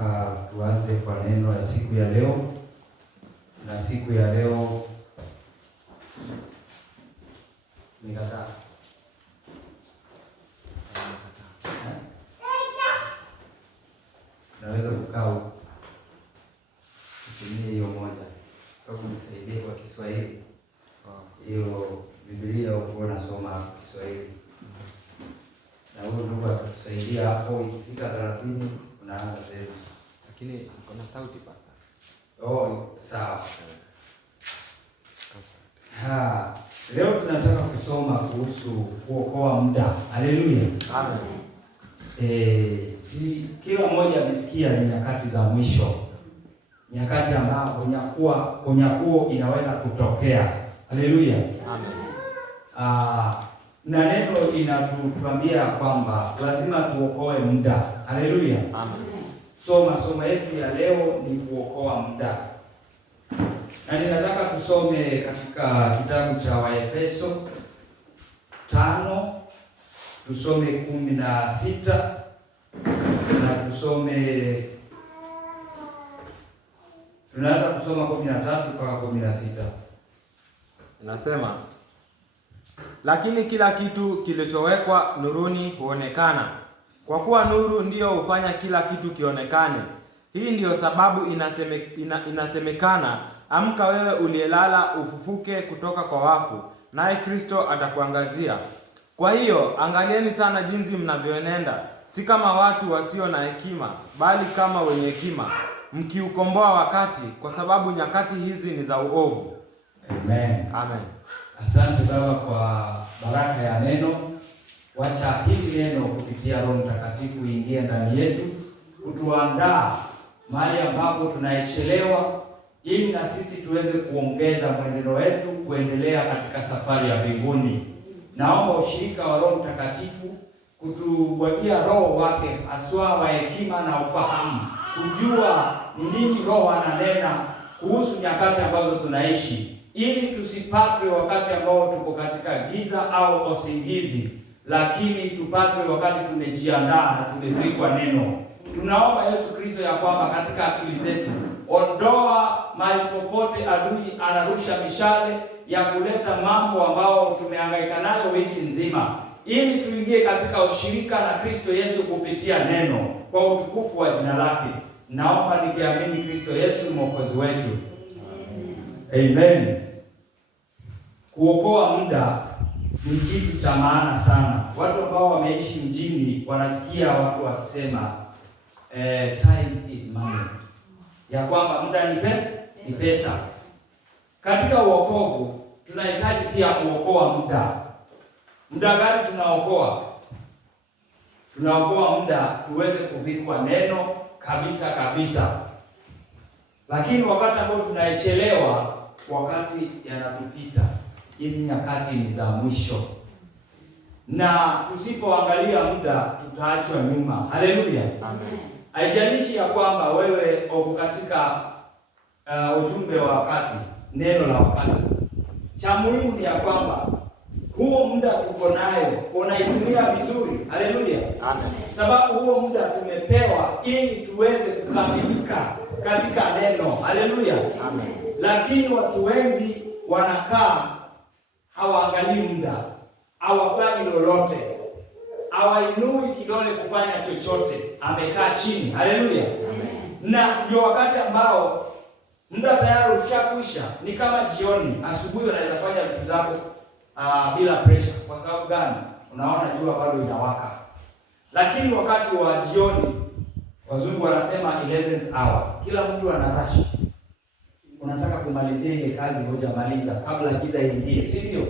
nataka tuanze kwa neno ya siku ya leo, na siku ya leo nikataa naweza kukaa kutumia hiyo moja kama nisaidie kwa Kiswahili hiyo Biblia uko nasoma hapo Kiswahili, na huyo ndugu atatusaidia hapo. Ikifika 30 unaanza tena, lakini uko na sauti pasa. Sawa. Leo tunataka kusoma kuhusu kuokoa muda. Haleluya. Amen. Si kila mmoja amesikia ni nyakati za mwisho, nyakati ambapo unyakuo inaweza kutokea. Haleluya. Amen. Na neno inatuambia kwamba lazima tuokoe muda. Haleluya. Amen. So masomo yetu ya leo ni kuokoa muda, na ninataka tusome katika kitabu cha Waefeso 5 tusome 16 na tunaanza kusoma 13 mpaka 16. Inasema, lakini kila kitu kilichowekwa nuruni huonekana, kwa kuwa nuru ndiyo hufanya kila kitu kionekane. Hii ndiyo sababu inasemekana, amka wewe uliyelala, ufufuke kutoka kwa wafu, naye Kristo atakuangazia. Kwa hiyo angalieni sana jinsi mnavyoenenda, si kama watu wasio na hekima, bali kama wenye hekima, mkiukomboa wakati, kwa sababu nyakati hizi ni za uovu. Amen. Amen. Asante Baba kwa baraka ya neno. Wacha hili neno kupitia Roho Mtakatifu ingie ndani yetu, kutuandaa mahali ambapo tunaichelewa, ili na sisi tuweze kuongeza mwenendo wetu kuendelea katika safari ya mbinguni. Naomba ushirika wa Roho Mtakatifu kutubwagia Roho wake aswa wa hekima na ufahamu, kujua ni nini Roho ananena kuhusu nyakati ambazo tunaishi, ili tusipatwe wakati ambao tuko katika giza au usingizi, lakini tupatwe wakati tumejiandaa na tumevikwa neno. Tunaomba Yesu Kristo ya kwamba katika akili zetu, ondoa mahali popote adui anarusha mishale ya kuleta mambo ambao tumehangaika nayo wiki nzima, ili tuingie katika ushirika na Kristo Yesu kupitia neno, kwa utukufu wa jina lake. Naomba nikiamini Kristo Yesu mwokozi wetu. Amen. Kuokoa muda ni kitu cha maana sana. Watu ambao wameishi mjini wanasikia watu wakisema time is money, ya kwamba muda ni pesa. Katika uokovu tunahitaji pia kuokoa muda. Muda gani tunaokoa? Tunaokoa muda tuweze kuvikwa neno kabisa. Lakini wakati ambao tunaichelewa, wakati yanatupita. Hizi nyakati ni za mwisho, na tusipoangalia muda tutaachwa nyuma. Haleluya. Amen. Haijalishi ya kwamba wewe uko katika ujumbe wa wakati, neno la wakati. Cha muhimu ni ya kwamba huo muda tuko nayo unaitumia vizuri. Haleluya. Amen. Sababu huo muda tumepewa ili tuweze kukamilika katika neno. Haleluya. Amen. Lakini watu wengi wanakaa hawaangalii muda, hawafanyi lolote, hawainui kidole kufanya chochote, amekaa chini. Haleluya. Na ndio wakati ambao muda tayari ushakwisha. Ni kama jioni, asubuhi unaweza fanya vitu zako bila pressure. Kwa sababu gani? Unaona jua bado inawaka. Lakini wakati wa jioni, wazungu wanasema 11th hour, kila mtu ana rush. Unataka kumalizia ile kazi, ngoja maliza kabla giza iingie, si ndio?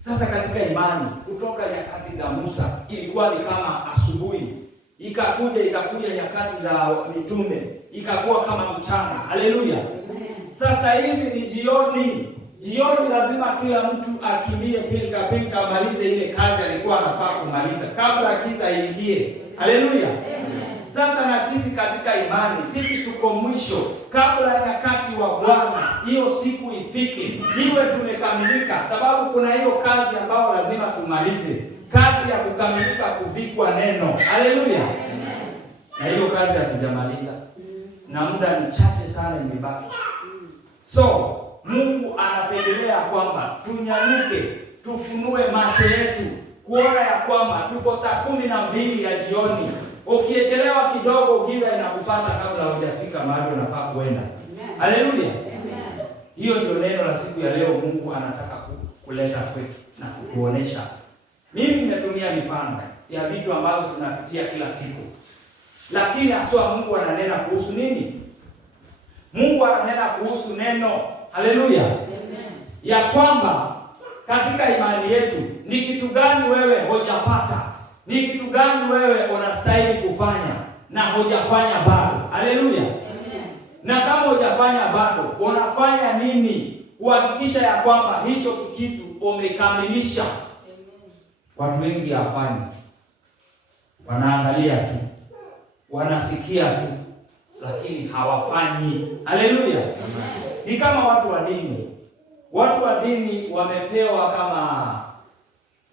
Sasa katika imani, kutoka nyakati za Musa ilikuwa ni kama asubuhi, ikakuja nyakati za mitume ikakuwa kama mchana. Haleluya. Sasa hivi ni jioni. Jioni lazima kila mtu akimbie pilika amalize ile kazi alikuwa anafaa kumaliza kabla giza iingie. Haleluya. Sasa na sisi katika imani, sisi tuko mwisho, kabla ya nyakati wa Bwana hiyo siku ifike, iwe tumekamilika, sababu kuna hiyo kazi ambayo lazima tumalize, kazi ya kukamilika, kuvikwa neno. Haleluya. na hiyo kazi hatujamaliza, na muda ni chache sana imebaki. So Mungu anapendelea kwamba tunyanyuke, tufunue macho yetu kuona ya kwamba tuko saa 12 ya jioni. Ukiechelewa kidogo, giza inakupata kabla hujafika mahali unafaa kuenda. Haleluya. Hiyo ndio neno la siku ya leo Mungu anataka kuleta kwetu na kukuonesha. Mimi nimetumia mifano ya vitu ambavyo tunapitia kila siku. Lakini haswa Mungu ananena kuhusu nini? Mungu ananena kuhusu neno. Haleluya. Ya kwamba katika imani yetu ni kitu gani wewe hujapata? Ni kitu gani wewe unastahili kufanya na hujafanya bado? Haleluya. Na kama hujafanya bado, unafanya nini kuhakikisha ya kwamba hicho kitu umekamilisha? Watu wengi hawafanyi. Wanaangalia tu, wanasikia tu, lakini hawafanyi. Haleluya. Ni kama watu wa dini. Watu wa dini wamepewa kama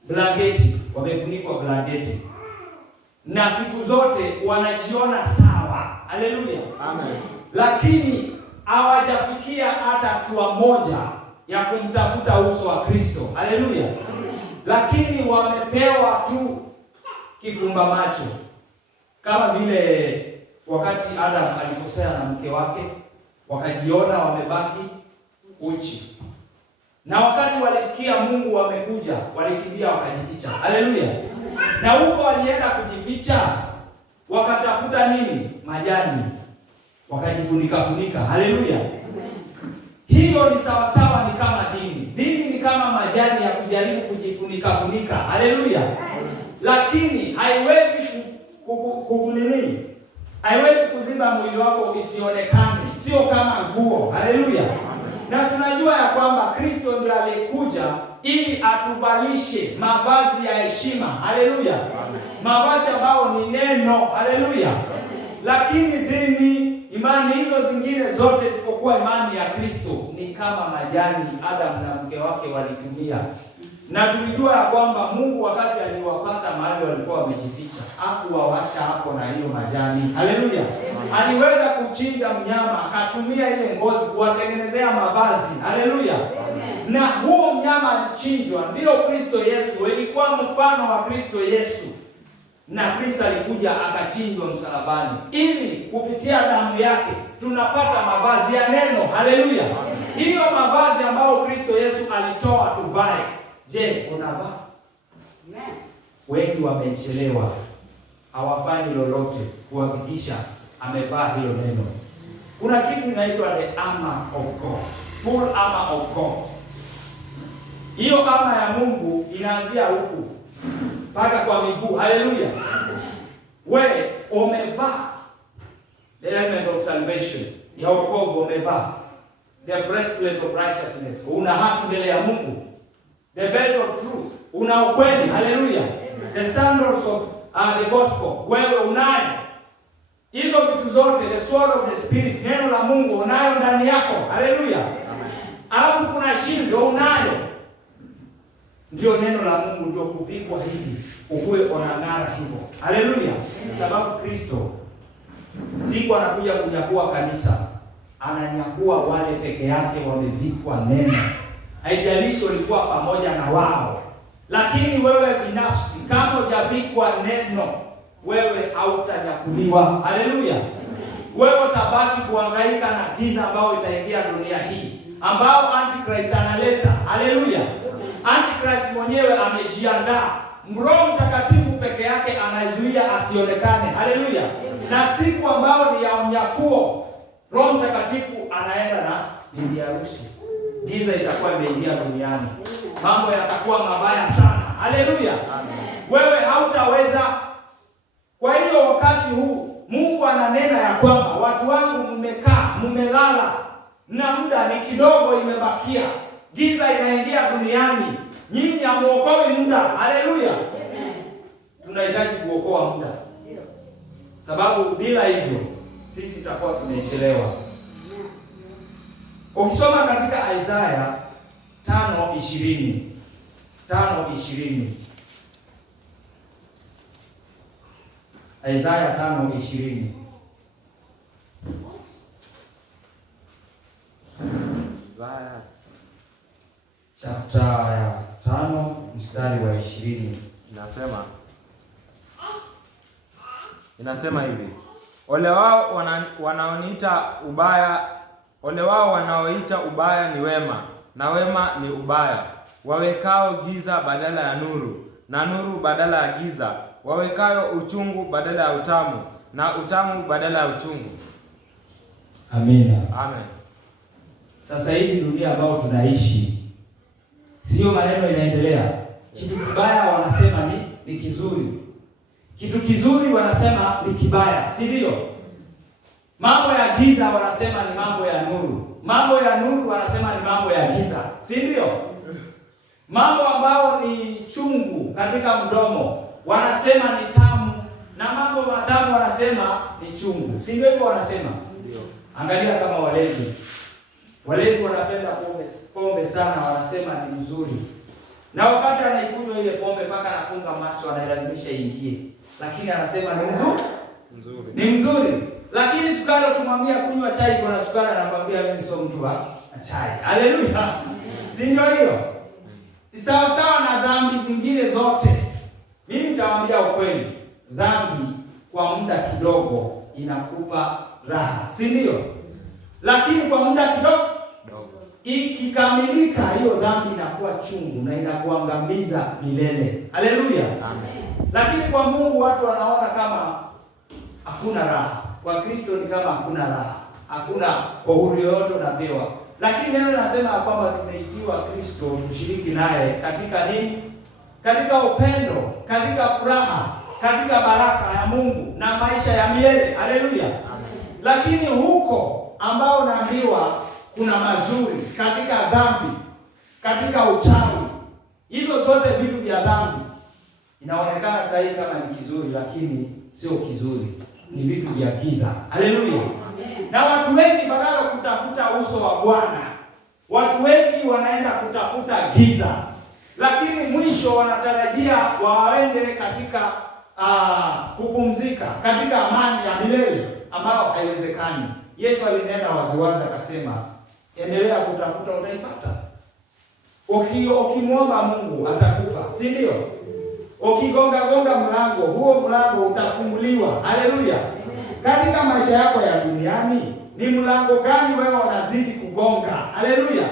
blanketi, wamefunikwa blanketi, na siku zote wanajiona sawa. Haleluya. Amen. Lakini hawajafikia hata hatua moja ya kumtafuta uso wa Kristo. Haleluya. Lakini wamepewa tu kifumba macho, kama vile wakati Adam alikosea na mke wake, wakajiona wamebaki uchi, na wakati walisikia Mungu wamekuja, walikimbia wakajificha. Haleluya. Na huko walienda kujificha, wakatafuta nini? Majani, wakajifunika funika. Haleluya. Hiyo ni sawa sawa, ni kama dini. Dini ni kama majani ya kujaribu kujifunika funika. Haleluya. Lakini haiwezi kukunini, haiwezi kuziba mwili wako isionekane, sio kama nguo. Haleluya. Na tunajua ya kwamba Kristo ndiye alikuja ili atuvalishe mavazi ya heshima. Haleluya. Mavazi ambayo ni neno. Haleluya. Lakini dini, imani hizo zingine zote zisipokuwa imani ya Kristo ni kama majani Adam na mke wake walitumia. Na tulijua ya kwamba Mungu wakati aliwapata mahali walikuwa wamejificha, hakuwaacha hapo na hiyo majani. Haleluya. Aliweza kuchinja mnyama, akatumia ile ngozi kuwatengenezea mavazi. Haleluya. Na huo mnyama alichinjwa ndio Kristo Yesu, ilikuwa mfano wa Kristo Yesu. Na Kristo alikuja akachinjwa msalabani ili kupitia damu yake tunapata mavazi ya neno. Haleluya. Hiyo mavazi ambayo Kristo Yesu alitoa tuvae. Je, unavaa? Amen. Wengi wamechelewa, hawafanyi lolote kuhakikisha amevaa hilo neno. Kuna kitu inaitwa the armor of God, full armor of God. Hiyo armor ya Mungu inaanzia huku mpaka kwa miguu. Haleluya. Wewe umevaa the helmet of salvation, ya wokovu umevaa. The breastplate of righteousness, una haki mbele ya Mungu. The belt of truth, una ukweli. Haleluya. The sandals of the gospel, wewe unayo. Hizo vitu zote, the sword of the spirit, neno la Mungu unayo ndani yako. Haleluya. Alafu kuna shield unayo. Ndio neno la Mungu ndio kuvikwa hivi, ukuwe unang'ara hivyo. Haleluya. Sababu Kristo siku anakuja kunyakua kanisa, ananyakua wale peke yake wamevikwa neno. Haijalishi ulikuwa pamoja na wao, lakini wewe binafsi kama hujavikwa neno, wewe hautanyakuliwa. Haleluya. Wewe utabaki kuhangaika na giza ambao itaingia dunia hii, ambao Antichrist analeta. Haleluya. Antichrist mwenyewe amejiandaa. Roho Mtakatifu peke yake anazuia asionekane. Haleluya. Na siku ambao ni ya unyakuo, Roho Mtakatifu anaenda na bibi harusi. Giza itakuwa imeingia duniani. Mambo yatakuwa mabaya sana. Haleluya. Wewe hautaweza. Kwa hiyo wakati huu Mungu ananena ya kwamba watu wangu mmekaa, mmelala na muda ni kidogo imebakia. Giza inaingia duniani. Nyinyi hamuokoi muda. Haleluya. Tunahitaji kuokoa muda. Sababu bila hivyo sisi tutakuwa tumechelewa. Ukisoma katika Isaya 5:20. Isaya 5:20. Isaya chapter ya 5 mstari wa 20. Inasema hivi: ole wao wanaoita ubaya ni wema, na wema ni ubaya, wawekao giza badala ya nuru, na nuru badala ya giza, wawekayo uchungu badala ya utamu, na utamu badala ya uchungu. Amina. Amen. Sasa hivi dunia ambayo tunaishi, sio maneno inaendelea. Kitu kibaya wanasema ni kizuri, kitu kizuri wanasema ni kibaya, si ndio? Mambo ya giza wanasema ni mambo ya nuru, mambo ya nuru wanasema ni mambo ya giza, si ndio? Mambo ambayo ni chungu katika mdomo wanasema ni tamu, na mambo matamu wanasema ni chungu, si ndio hivyo wanasema? Ndio. Angalia kama walevi wanapenda pombe sana, wanasema ni mzuri, na wakati anaikunywa ile pombe mpaka anafunga macho, analazimisha ingie, lakini anasema ni mzuri. Lakini sukari, ukimwambia kunywa chai kuna sukari, anakwambia mimi sio mtu wa chai. Haleluya. Si ndio hiyo? Sawa sawa na dhambi zingine zote. Mimi nitawaambia ukweli, dhambi kwa muda kidogo inakupa raha, si ndio? Lakini kwa muda kidogo ikikamilika, hiyo dhambi inakuwa chungu na inakuangamiza milele. Haleluya. Amen. Lakini kwa Mungu watu wanaona kama hakuna raha. Kwa Kristo ni kama hakuna raha, hakuna uhuru yoyote unapewa. Lakini neno linasema kwamba tumeitiwa Kristo tushiriki naye katika nini? Katika upendo, katika furaha, katika baraka ya Mungu na maisha ya milele. Haleluya. Lakini huko ambao unaambiwa kuna mazuri katika dhambi, katika uchawi, hizo zote vitu vya dhambi inaonekana sahihi kama ni kizuri, lakini sio kizuri, ni vitu vya giza. Haleluya. Na watu wengi badala kutafuta uso wa Bwana, watu wengi wanaenda kutafuta giza, lakini mwisho wanatarajia waende katika kupumzika katika amani ya milele ambayo haiwezekani. Yesu alinena waziwazi akasema, endelea kutafuta utaipata. Ukimwomba Mungu atakupa, si ndio? Ukigonga mlango, huo mlango utafunguliwa. Haleluya. Katika maisha yako ya duniani, ni mlango gani wewe unazidi kugonga? Haleluya.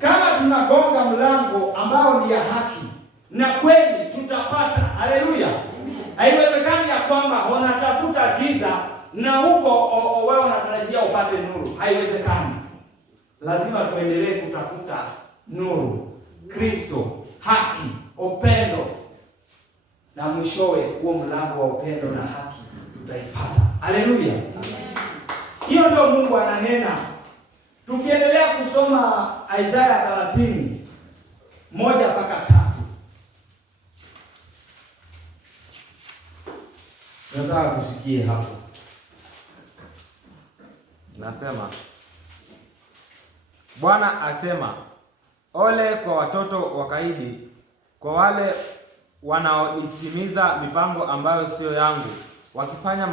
Kama tunagonga mlango ambao ni ya haki na kweli, tutapata. Haleluya. Haiwezekani ya kwamba unatafuta giza na huko wewe unatarajia upate nuru. Haiwezekani. Lazima tuendelee kutafuta nuru, Kristo, haki, upendo, na mwishowe huo mlango wa upendo na haki tutaipata. Haleluya. Hiyo ndio Mungu ananena. Tukiendelea kusoma Isaya 30:1-3. Nataka kusikie hapo. Nasema, Bwana asema, ole kwa watoto wakaidi, kwa wale wanaoitimiza mipango ambayo sio yangu, wakifanya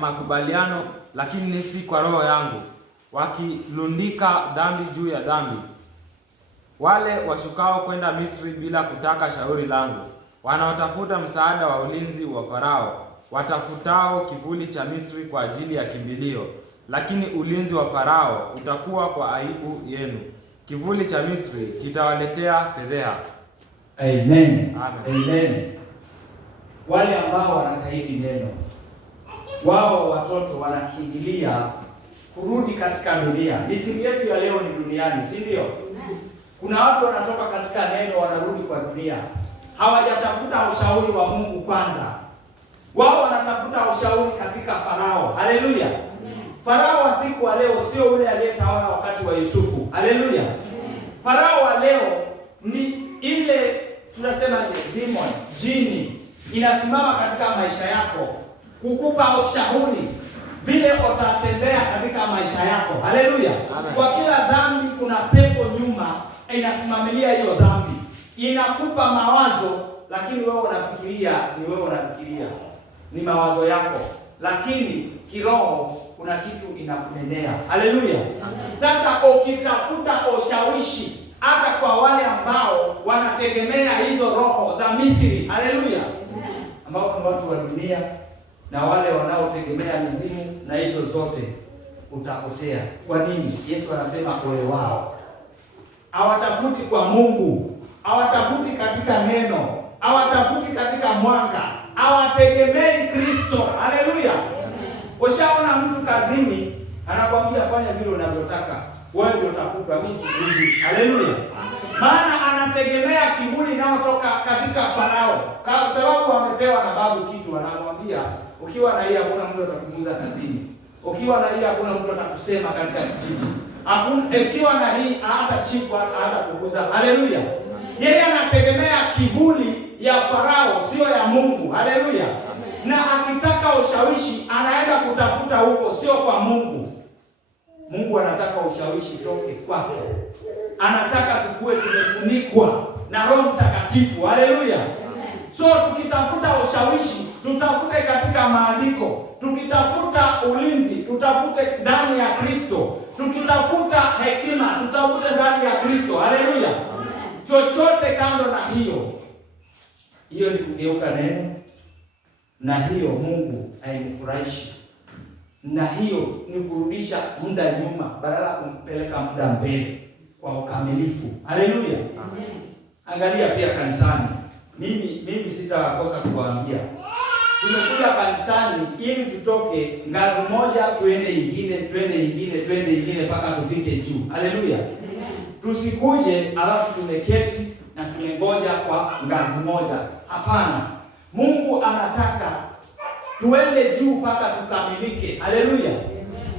makubaliano lakini si kwa roho yangu, wakilundika dhambi juu ya dhambi. Wale washukao kwenda Misri bila kutaka shauri langu, wanaotafuta msaada wa ulinzi wa Farao, watafutao kivuli cha Misri kwa ajili ya kimbilio, lakini ulinzi wa Farao utakuwa kwa aibu yenu. Kivuli cha Misri kitawaletea fedheha. Amen. Amen. Wale ambao wanakaidi neno, wao watoto wanakimbilia kurudi katika dunia. Misiri yetu ya leo ni duniani, si ndio? Kuna watu wanatoka katika neno wanarudi kwa dunia. Hawajatafuta ushauri wa Mungu kwanza. Wao wanatafuta ushauri katika Farao. Haleluya. Farao wa siku wa leo sio ule aliyetawala wakati wa Yusufu. Haleluya. Farao wa leo ni ile tunasema demon, jini inasimama katika maisha yako kukupa ushauri vile utatembea katika maisha yako. Haleluya. Kwa kila dhambi kuna pepo nyuma inasimamilia hiyo dhambi. Inakupa mawazo lakini wewe unafikiria ni wewe unafikiria. ni mawazo yako, lakini kiroho kuna kitu inakunenea. Haleluya! Sasa ukitafuta ushawishi hata kwa wale ambao wanategemea hizo roho za Misri, haleluya, ambao ni watu wa dunia na wale wanaotegemea mizimu na hizo zote, utapotea. Kwa nini? Yesu anasema ole wao. Hawatafuti kwa Mungu, hawatafuti katika neno, hawatafuti katika mwanga, hawategemei Kristo. Haleluya! Ushaona mtu kazini anakwambia fanya vile unavyotaka, wewe ndio utafutwa, mimi sijui. Haleluya! Maana anategemea kivuli inayotoka katika Farao, kwa sababu amepewa na babu kitu, wanamwambia ukiwa na hii hakuna mtu atakuguza kazini, ukiwa na hii hakuna mtu atakusema katika kijiji, ukiwa na hii hata chifu hata kuguza. Haleluya! Yeye anategemea kivuli ya Farao, sio ya Mungu. Haleluya! Na akitaka ushawishi anaenda kutafuta huko, sio kwa Mungu. Mungu anataka ushawishi toke kwake. Anataka tukue tumefunikwa na Roho Mtakatifu. Haleluya! So tukitafuta ushawishi, tutafute katika maandiko. Tukitafuta ulinzi, tutafute ndani ya Kristo. Tukitafuta hekima, tutafute ndani ya Kristo. Haleluya! Chochote kando na hiyo ni kugeuka neno, na hiyo Mungu haimfurahishi, na hiyo ni kurudisha muda nyuma badala kumpeleka muda mbele kwa ukamilifu. Haleluya! Angalia pia kanisani. Mimi sitakosa kuwaambia, tumekuja kanisani ili tutoke ngazi moja tuende ingine mpaka tufike juu. Haleluya! Tusikuje alafu tumeketi na tumengoja kwa ngazi moja. Hapana, Mungu anataka tuende juu mpaka tukamilike. Haleluya!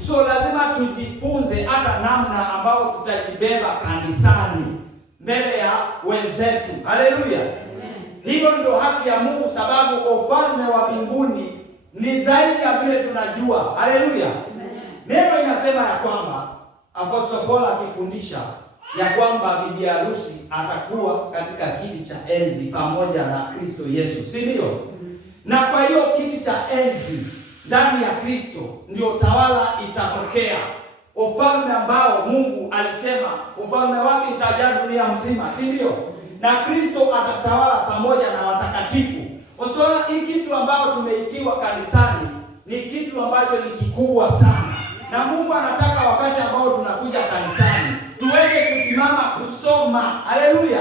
So lazima tujifunze hata namna ambao tutajibeba kanisani mbele ya wenzetu. Haleluya! Hiyo ndio haki ya Mungu, sababu ufalme wa mbinguni ni zaidi ya vile tunajua. Haleluya! Neno inasema ya kwamba Apostle Paul akifundisha ya kwamba bibi harusi atakuwa katika kiti cha enzi pamoja na Kristo Yesu, si ndio? Na kwa hiyo kiti cha enzi ndani ya Kristo ndio tawala itatokea, ufalme ambao Mungu alisema ufalme wake itajaa dunia mzima, si ndio? Na Kristo atatawala pamoja na watakatifu. Usiona hii kitu ambao tumeitiwa kanisani ni kitu ambacho ni kikubwa sana, na Mungu anataka wakati ambao tunakuja kanisani tuweze kusimama kusoma. Haleluya!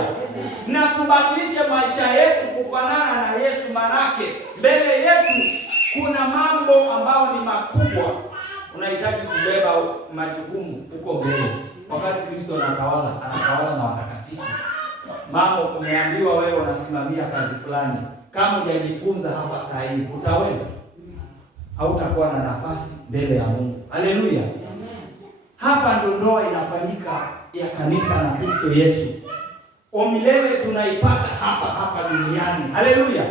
Na tubadilishe maisha yetu kufanana na Yesu, manake mbele yetu kuna mambo ambayo ni makubwa. Unahitaji kubeba majukumu huko mbele. Wakati Kristo anatawala na watakatifu. Mambo umeambiwa wewe unasimamia kazi fulani. Kama hujajifunza hapa saa hii, utaweza? Hautakuwa na nafasi mbele ya Mungu. Haleluya! Hapa ndio ndoa inafanyika ya kanisa na Kristo Yesu. Umilele tunaipata hapa duniani. Haleluya!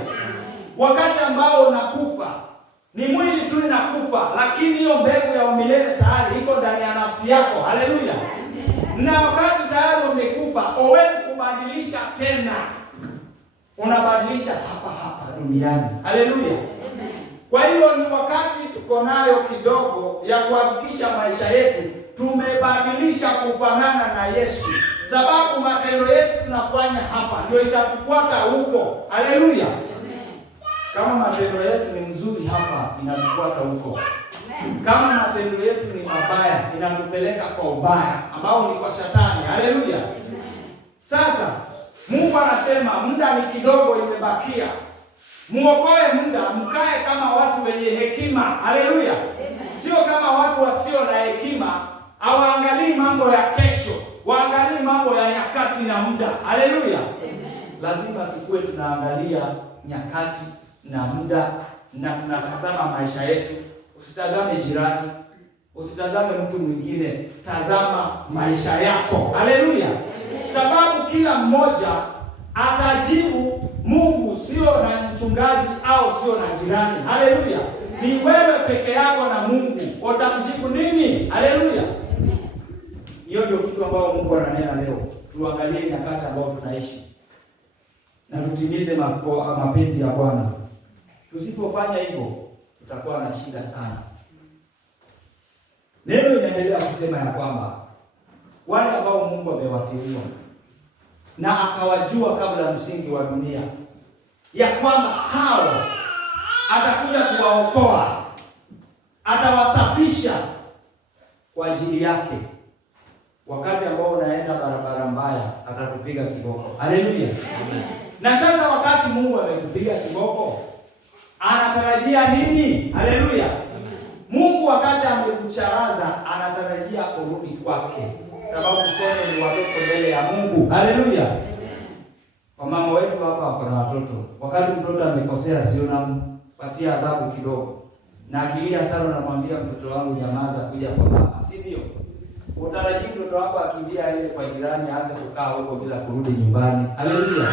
Wakati ambao unakufa ni mwili tu inakufa, lakini hiyo mbegu ya umilele tayari iko ndani ya nafsi yako. Haleluya! Na wakati tayari umekufa, huwezi kubadilisha tena. Unabadilisha hapa duniani. Haleluya! Kwa hiyo ni wakati tuko nayo kidogo ya kuhakikisha maisha yetu tumebadilisha kufanana na Yesu, sababu matendo yetu tunafanya hapa ndio itatufuata huko. Haleluya! Kama matendo yetu ni mzuri hapa, inatufuata huko. Kama matendo yetu ni mabaya, inatupeleka kwa ubaya ambao ni kwa Shetani. Haleluya! Sasa Mungu anasema muda ni kidogo imebakia. Muokoe muda, mkae kama watu wenye hekima. Haleluya! Sio kama watu wasio na hekima, hawaangalii mambo ya kesho, waangalii mambo ya nyakati na muda. Haleluya! Lazima tukue tunaangalia nyakati na muda, na tunatazama maisha yetu. Usitazame jirani, usitazame mtu mwingine, tazama maisha yako. Haleluya! Sababu kila mmoja atajibu Mungu, sio na mchungaji au sio na jirani. Haleluya! Ni wewe peke yako na Mungu, utamjibu nini? Haleluya! Hiyo ndio kitu ambao Mungu ananena leo. Tuangalie nyakati ambao tunaishi na tutimize mapenzi ya Bwana. Tusipofanya hivyo tutakuwa na shida sana. Neno linaendelea kusema ya kwamba wale ambao Mungu amewateua na akawajua kabla msingi wa dunia, ya kwamba hao atakuja kuwaokoa, atawasafisha kwa ajili yake. Wakati ambao unaenda barabara mbaya, atatupiga kiboko. Haleluya, amen. Na sasa wakati Mungu amekupiga kiboko, anatarajia nini? Haleluya, amen. Mungu wakati amekucharaza, anatarajia kurudi kwake, sababu sote ni watoto mbele ya Mungu. Haleluya, amen. Wamama wetu hapa wako na watoto. Wakati mtoto amekosea, sio nampatia adhabu kidogo, na akilia sana, namwambia mtoto wangu nyamaza, kuja kwa mama, si ndio? Utarajii mtoto wako akimbia ile kwa jirani aanze kukaa huko bila kurudi nyumbani. Haleluya.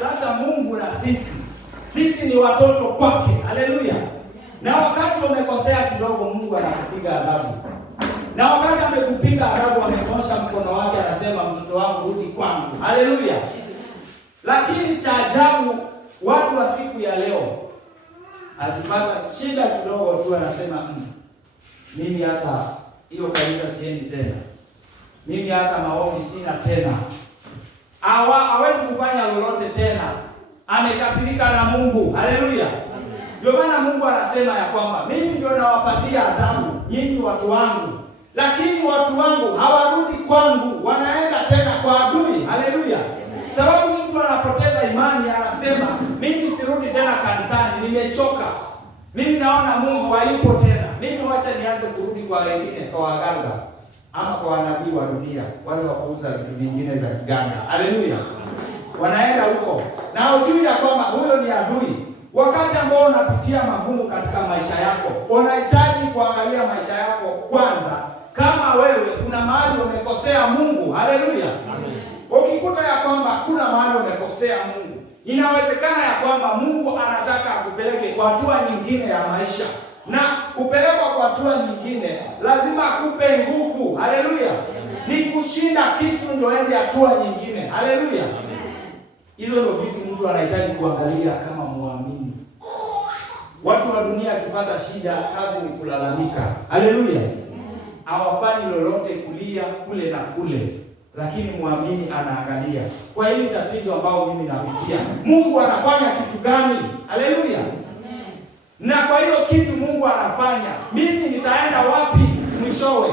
Sasa Mungu na sisi ni watoto kwake. Haleluya. Na wakati umekosea kidogo, Mungu anakupiga adhabu. Na wakati amekupiga adhabu, amenyosha mkono wake, anasema mtoto wangu rudi kwangu. Haleluya. Lakini cha ajabu, watu wa siku ya leo akipata shida kidogo tu anasema mimi hata hiyo kanisa siendi tena, mimi hata maombi sina tena, hawezi kufanya lolote tena, amekasirika na Mungu. Haleluya. Ndio maana Mungu anasema ya kwamba mimi ndio nawapatia adhabu nyinyi watu wangu, lakini watu wangu hawarudi kwangu, wanaenda tena kwa adui. Haleluya. Sababu mtu anapoteza imani, anasema mimi sirudi tena kanisani, nimechoka, mimi naona Mungu hayupo tena, mimi wacha nianze kurudi kwa wengine, kwa waganga ama kwa wanabii wa dunia, wale wa kuuza vitu vingine za kiganga. Haleluya. Wanaenda huko na hujui ya kwamba huyo ni adui. Wakati ambao unapitia magumu katika maisha yako, unahitaji kuangalia maisha yako kwanza, kama wewe kuna mahali umekosea Mungu. Haleluya. Ukikuta ya kwamba kuna mahali umekosea Mungu, inawezekana ya kwamba Mungu anataka akupeleke kwa hatua nyingine ya maisha, na kupelekwa kwa hatua nyingine lazima akupe nguvu. Haleluya. Ni kushinda kitu ndio ende hatua nyingine. Haleluya. Hizo ndio vitu mtu anahitaji kuangalia kama muamini. Watu wa dunia akipata shida, kazi ni kulalamika. Haleluya. Hawafanyi lolote, kulia kule na kule. Lakini muamini anaangalia, kwa hili tatizo ambao mimi napitia, Mungu anafanya kitu gani? Haleluya. Na kwa hiyo kitu Mungu anafanya, mimi nitaenda wapi mwishowe?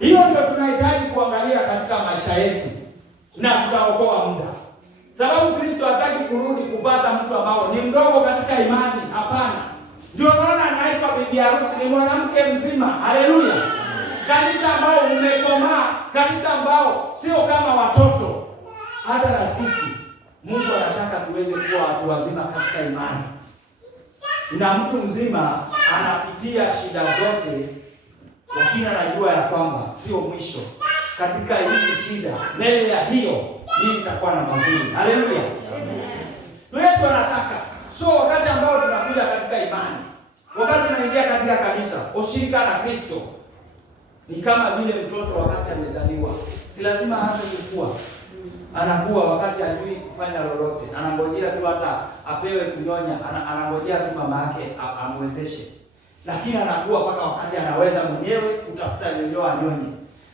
Hiyo ndio tunahitaji kuangalia katika maisha yetu, na tutaokoa muda. Sababu Kristo hataki kurudi kupata mtu ambao ni mdogo katika imani. Hapana. Ndio maana anaitwa bibi harusi, ni mwanamke mzima. Haleluya. Kanisa ambao umekomaa, kanisa ambao sio kama watoto. Hata na sisi Mungu anataka tuweze kuwa watu wazima katika imani. Na mtu mzima anapitia shida zote, lakini anajua ya kwamba sio mwisho. Katika hizi shida, mbele ya hiyo mimi nitakuwa na mazuri. Haleluya. Yesu anataka wakati ambao tunakuja katika imani, wakati tunaingia katika kanisa, ushirika na Kristo, ni kama vile mtoto wakati amezaliwa. Si lazima aanze kukua. Anakuwa wakati hajui kufanya lolote. Anangojea tu hata apewe kunyonya, anangojea tu mama yake amwezeshe. Lakini anakuwa mpaka wakati anaweza mwenyewe kutafuta nyonyo anyonye.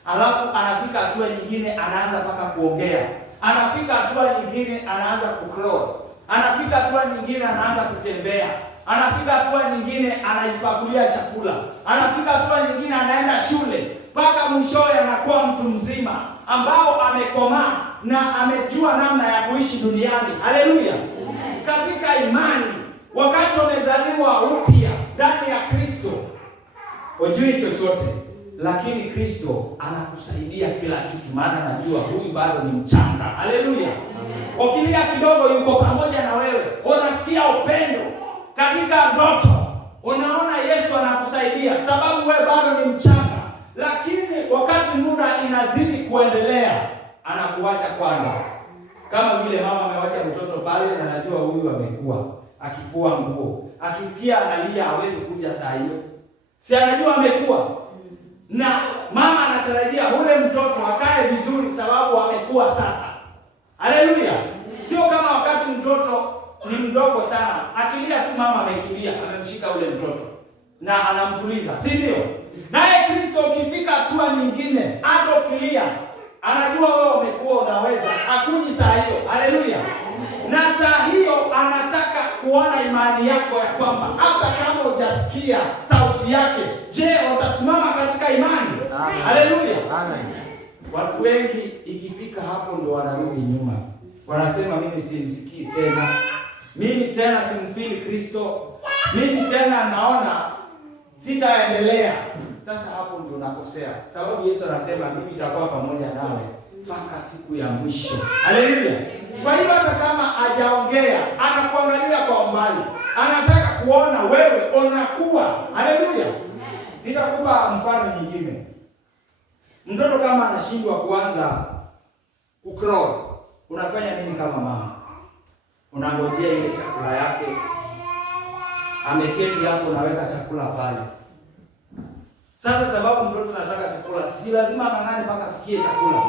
Alafu anafika hatua nyingine anaanza mpaka kuongea. Anafika hatua nyingine anaanza kucrawl. Anafika hatua nyingine anaanza kutembea. Anafika hatua nyingine anajipakulia chakula. Anafika hatua nyingine anaenda shule, mpaka mwishowe anakuwa mtu mzima ambao amekomaa na amejua namna ya kuishi duniani. Haleluya. Katika imani, wakati umezaliwa upya ndani ya Kristo, hujui chochote, lakini Kristo anakusaidia kila kitu, maana anajua huyu bado ni mchanga. Haleluya. Ukilia kidogo yuko pamoja na wewe. Unasikia upendo katika ndoto. Unaona Yesu anakusaidia sababu wewe bado ni mchanga. Lakini wakati muda inazidi kuendelea, anakuacha kwanza. Kama vile mama amewacha mtoto pale na anajua huyu amekuwa, akifua nguo, akisikia analia hawezi kuja saa hiyo. Si anajua amekuwa. Na mama anatarajia ule mtoto akae vizuri sababu amekuwa sasa. Haleluya. Sio kama wakati mtoto ni mdogo sana, akilia tu mama amekimbia, amemshika ule mtoto na anamtuliza, si ndio? Naye Kristo ukifika hatua nyingine, hata ukilia anajua wewe umekuwa unaweza, hakuji saa hiyo. Haleluya! Na saa hiyo anataka kuona imani yako ya kwamba hata kama hujasikia sauti yake, je, utasimama katika imani? Haleluya! Amen. Watu wengi ikifika hapo ndio wanarudi nyuma. Wanasema mimi simsikii tena. Mimi tena simfili Kristo. Mimi tena naona sitaendelea. Sasa hapo ndio nakosea. Sababu Yesu anasema mimi nitakuwa pamoja nawe mpaka siku ya mwisho. Haleluya. Kwa hiyo hata kama hajaongea, anakuangalia kwa umbali. Anataka kuona wewe unakuwa. Haleluya. Nitakupa mfano nyingine. Mtoto kama anashindwa kuanza kucrawl, unafanya nini kama mama? Unangojea ile chakula yake. Ameketi hapo, unaweka chakula pale. Sasa sababu mtoto anataka chakula, si lazima ang'ang'ane mpaka afikie chakula.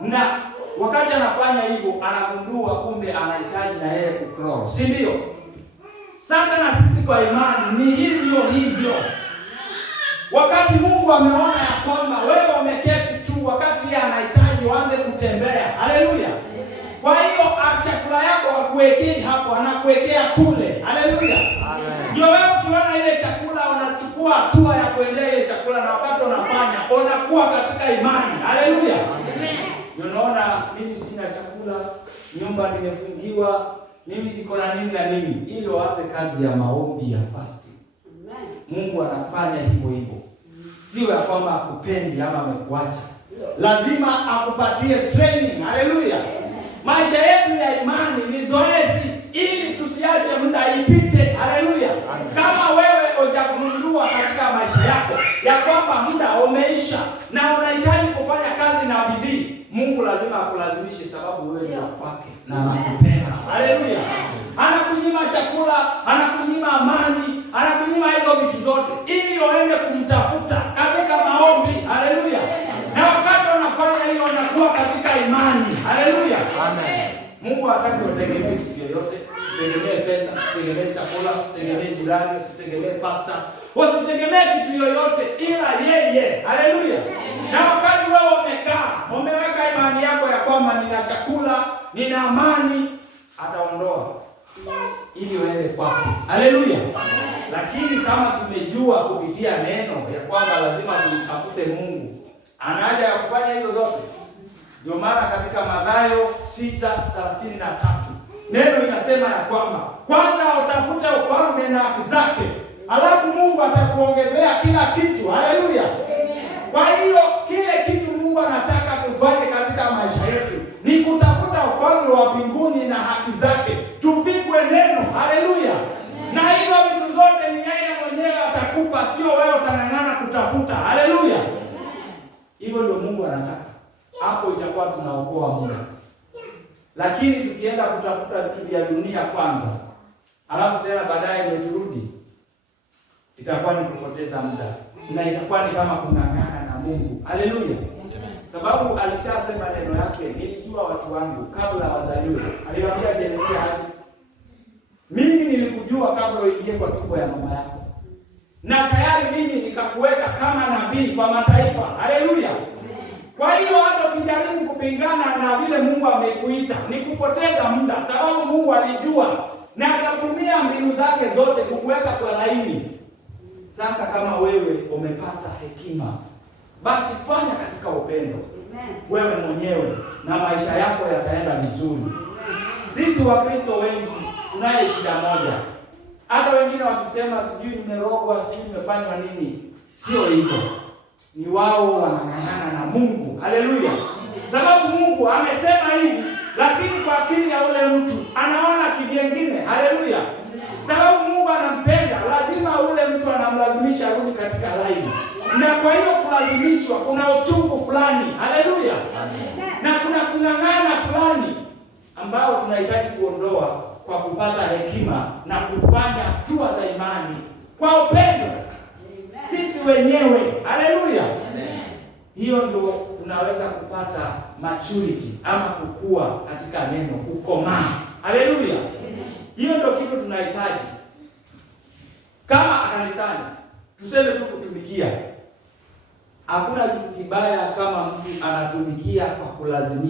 Na wakati anafanya hivyo, anagundua kumbe anahitaji na yeye kucrawl, si ndio? Sasa na sisi kwa imani ni hivyo hivyo. Wakati Mungu ameona ya kwamba wewe umeketi tu, wakati yeye anahitaji uanze kutembea. Haleluya. Kwa hiyo chakula yako hakuwekei hapo, anakuwekea kule. Haleluya. Ndio wewe ukiona ile chakula unachukua hatua ya kuendea ile chakula, na wakati unafanya unakuwa katika imani. Haleluya. Amen. Unaona mimi sina chakula, nyumba nimefungiwa, mimi niko na nini na nini, ili uanze kazi ya maombi ya fasting. Mungu anafanya hivyo hivyo. Sio ya kwamba akupendi ama amekuacha. Lazima akupatie training. Haleluya. Maisha yetu ya imani ni zoezi ili tusiache muda ipite. Haleluya. Kama wewe hujagundua katika maisha yako ya kwamba muda umeisha na unahitaji kufanya kazi na bidii, Mungu lazima akulazimishe, sababu wewe ni wa kwake na anakupenda. Haleluya. Anakunyima chakula, anakunyima amani, anakunyima hizo vitu zote ili uende kumtafuta katika maombi. Haleluya. Na wakati unafanya hiyo unakuwa katika imani. Haleluya. Amen. Mungu hataki utegemee kitu yoyote, usitegemee pesa, usitegemee chakula, usitegemee jirani, usitegemee pastor. Usitegemee kitu yoyote ila yeye. Haleluya. Na wakati wewe umekaa, umeweka imani yako ya kwamba nina chakula, nina amani, ataondoa ili uende kwake. Haleluya. Lakini kama tumejua kupitia neno ya kwamba lazima tumtafute Mungu, ana haja ya kufanya hizo zote. Ndio maana katika Mathayo 6:33 neno inasema ya kwamba kwanza utafute ufalme na haki zake, alafu Mungu atakuongezea kila kitu. Haleluya. Kwa hiyo kile kitu Mungu anataka tufanye katika maisha yetu ni kutafuta ufalme wa mbinguni na haki zake, tupigwe neno. Haleluya. Na hizo vitu zote ni yeye mwenyewe atakupa, sio wewe utang'ang'ana kutafuta. Haleluya. Hivyo ndio Mungu anataka. Hapo itakuwa tunaokoa muda. Lakini tukienda kutafuta vitu vya dunia kwanza, alafu tena baadaye ndio turudi, itakuwa ni kupoteza muda. Na itakuwa ni kama kung'ang'ana na Mungu. Haleluya. Sababu alishasema neno yake, nilijua watu wangu kabla wazaliwe. Aliwaambia Yeremia aje, mimi nilikujua kabla uingie kwa tumbo ya mama yako, na tayari mimi nikakuweka kama nabii kwa mataifa. Haleluya. Kwa hiyo hata ukijaribu kupingana na vile Mungu amekuita ni kupoteza muda, sababu Mungu alijua na akatumia mbinu zake zote kukuweka kwa laini. Sasa kama wewe umepata hekima, basi fanya katika upendo. Amen. Wewe mwenyewe na maisha yako yataenda vizuri. Sisi Wakristo wengi tunaye shida moja. Hata wengine wakisema sijui nimerogwa, sijui nimefanywa nini, sio hivyo. Ni wao wanang'ang'ana na Mungu. Haleluya. Sababu Mungu amesema hivi, lakini kwa akili ya ule mtu anaona kivyengine. Haleluya. Sababu Mungu anampenda, lazima ule mtu anamlazimisha arudi katika laini. Na kwa hiyo kulazimishwa kuna uchungu fulani. Haleluya. Na kuna kung'ang'ana fulani ambao tunahitaji kuondoa kwa kupata hekima na kufanya hatua za imani kwa upendo. Sisi wenyewe. Haleluya. Hiyo ndio tunaweza kupata maturity ama kukua katika neno, kukomaa. Haleluya. Hiyo ndio kitu tunahitaji. Kama kanisani tuseme tu kutumikia. Hakuna kitu kibaya kama mtu anatumikia kwa kulazimisha.